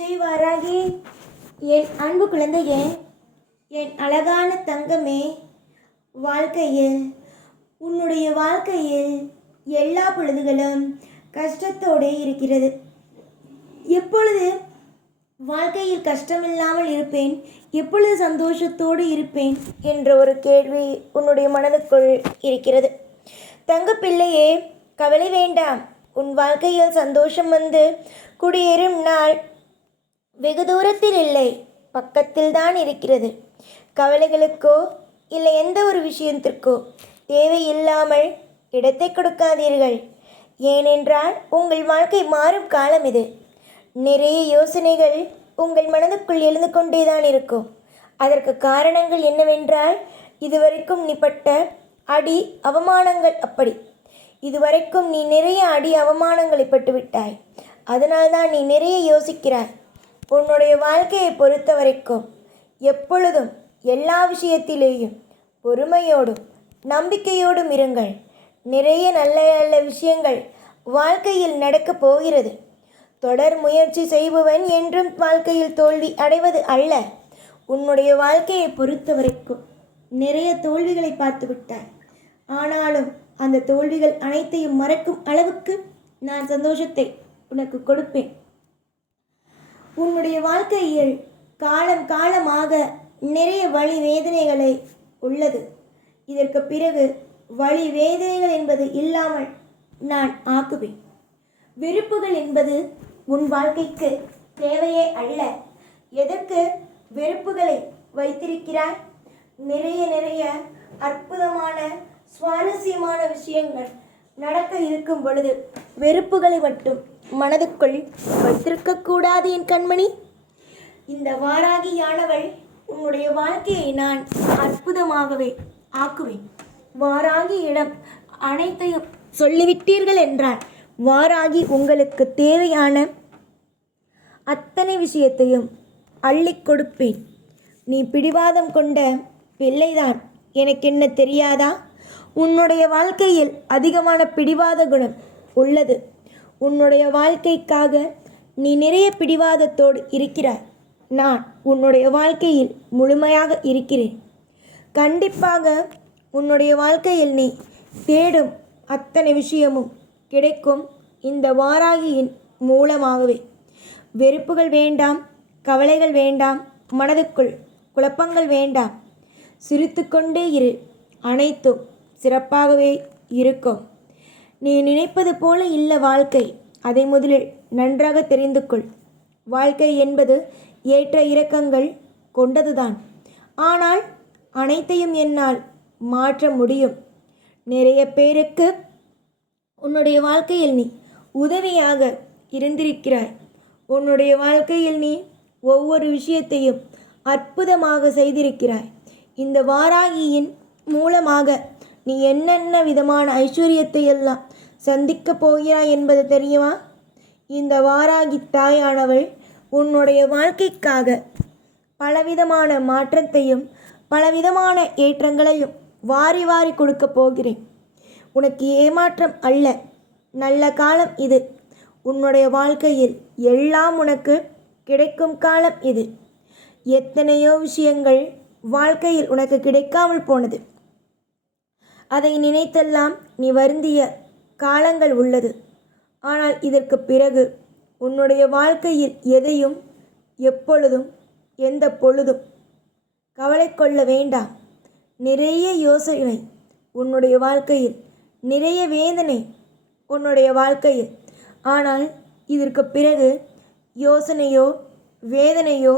செய்வாராகி என் அன்பு குழந்தையே, என் அழகான தங்கமே, உன்னுடைய வாழ்க்கையில் எல்லா பொழுதுகளும் கஷ்டத்தோடு இருக்கிறது. எப்பொழுது வாழ்க்கையில் கஷ்டமில்லாமல் இருப்பேன், எப்பொழுது சந்தோஷத்தோடு இருப்பேன் என்ற ஒரு கேள்வி உன்னுடைய மனதுக்குள் இருக்கிறது. தங்கப்பிள்ளையே, கவலை வேண்டாம். உன் வாழ்க்கையில் சந்தோஷம் வந்து குடியேறும் நாள் வெகு தூரத்தில் இல்லை, பக்கத்தில் தான் இருக்கிறது. கவலைகளுக்கோ இல்லை எந்த ஒரு விஷயத்திற்கோ தேவையில்லாமல் இடத்தை கொடுக்காதீர்கள். ஏனென்றால் உங்கள் வாழ்க்கை மாறும் காலம் இது. நிறைய யோசனைகள் உங்கள் மனதுக்குள் எழுந்து கொண்டேதான் இருக்கும். அதற்கு காரணங்கள் என்னவென்றால், இதுவரைக்கும் நீ பட்ட அடி அவமானங்கள். அப்படி இதுவரைக்கும் நீ நிறைய அடி அவமானங்களை பட்டுவிட்டாய். அதனால்தான் நீ நிறைய யோசிக்கிறாய். உன்னுடைய வாழ்க்கையை பொறுத்த வரைக்கும் எப்பொழுதும் எல்லா விஷயத்திலேயும் பொறுமையோடும் நம்பிக்கையோடும் இருங்கள். நிறைய நல்ல நல்ல விஷயங்கள் வாழ்க்கையில் நடக்கப் போகிறது. தொடர் முயற்சி செய்பவன் என்றும் வாழ்க்கையில் தோல்வி அடைவது அல்ல. உன்னுடைய வாழ்க்கையை பொறுத்த வரைக்கும் நிறைய தோல்விகளை பார்த்து விட்டாய். ஆனாலும் அந்த தோல்விகள் அனைத்தையும் மறக்கும் அளவுக்கு நான் சந்தோஷத்தை உனக்கு கொடுப்பேன். உன்னுடைய வாழ்க்கையில் காலம் காலமாக நிறைய வலி வேதனைகளை உள்ளது. இதற்கு பிறகு வலி வேதனைகள் என்பது இல்லாமல் நான் ஆக்குவேன். வெறுப்புகள் என்பது உன் வாழ்க்கைக்கு தேவையே அல்ல. எதற்கு வெறுப்புகளை வைத்திருக்கிறாய்? நிறைய நிறைய அற்புதமான சுவாரஸ்யமான விஷயங்கள் நடக்க இருக்கும் பொழுது வெறுப்புகளை மட்டும் மனதுக்குள் வைத்திருக்கக்கூடாது என் கண்மணி. இந்த வாராகியானவள் உன்னுடைய வாழ்க்கையை நான் அற்புதமாகவே ஆக்குவேன். வாராகியிடம் அனைத்தையும் சொல்லிவிட்டீர்கள் என்றால் வாராகி உங்களுக்கு தேவையான அத்தனை விஷயத்தையும் அள்ளி கொடுப்பேன். நீ பிடிவாதம் கொண்ட பிள்ளைதான், எனக்கு என்ன தெரியாதா? உன்னுடைய வாழ்க்கையில் அதிகமான பிடிவாத குணம் உள்ளது. உன்னுடைய வாழ்க்கைக்காக நீ நிறைய பிடிவாதத்தோடு இருக்கிறாய். நான் உன்னுடைய வாழ்க்கையில் முழுமையாக இருக்கிறேன். கண்டிப்பாக உன்னுடைய வாழ்க்கையில் நீ தேடும் அத்தனை விஷயமும் கிடைக்கும் இந்த வாராகியின் மூலமாகவே. வெறுப்புகள் வேண்டாம், கவலைகள் வேண்டாம், மனதுக்குள் குழப்பங்கள் வேண்டாம். சிரித்து கொண்டே இரு, அனைத்தும் சிறப்பாகவே இருக்கும். நீ நினைப்பது போல இல்லை வாழ்க்கை. அதை முதலில் நன்றாக தெரிந்து கொள். வாழ்க்கை என்பது ஏற்ற இறக்கங்கள் கொண்டதுதான். ஆனால் அனைத்தையும் என்னால் மாற்ற முடியும். நிறைய பேருக்கு உன்னுடைய வாழ்க்கையில் நீ உதவியாக இருந்திருக்கிறாய். உன்னுடைய வாழ்க்கையில் நீ ஒவ்வொரு விஷயத்தையும் அற்புதமாக செய்திருக்கிறாய். இந்த வாராகியின் மூலமாக நீ என்னென்ன விதமான ஐஸ்வர்யத்தை எல்லாம் சந்திக்கப் போகிறாய் என்பது தெரியுமா? இந்த வாராகி தாயானவள் உன்னுடைய வாழ்க்கைக்காக பலவிதமான மாற்றத்தையும் பலவிதமான ஏற்றங்களையும் வாரி வாரி கொடுக்க போகிறேன். உனக்கு ஏமாற்றம் அல்ல, நல்ல காலம் இது. உன்னுடைய வாழ்க்கையில் எல்லாம் உனக்கு கிடைக்கும் காலம் இது. எத்தனையோ விஷயங்கள் வாழ்க்கையில் உனக்கு கிடைக்காமல் போனது. அதை நினைத்தெல்லாம் நீ வருந்திய காலங்கள் உள்ளது. ஆனால் இதற்கு பிறகு உன்னுடைய வாழ்க்கையில் எதையும் எப்பொழுதும் எந்த பொழுதும் கவலை கொள்ள வேண்டாம். நிறைய யோசனை உன்னுடைய வாழ்க்கையில், நிறைய வேதனை உன்னுடைய வாழ்க்கையில். ஆனால் இதற்கு பிறகு யோசனையோ வேதனையோ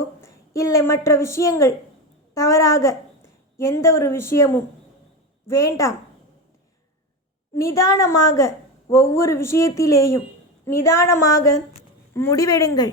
இல்லை மற்ற விஷயங்கள் தவறாக எந்த ஒரு விஷயமும் வேண்டாம். நிதானமாக ஒவ்வொரு விஷயத்திலேயும் நிதானமாக முடிவெடுங்கள்.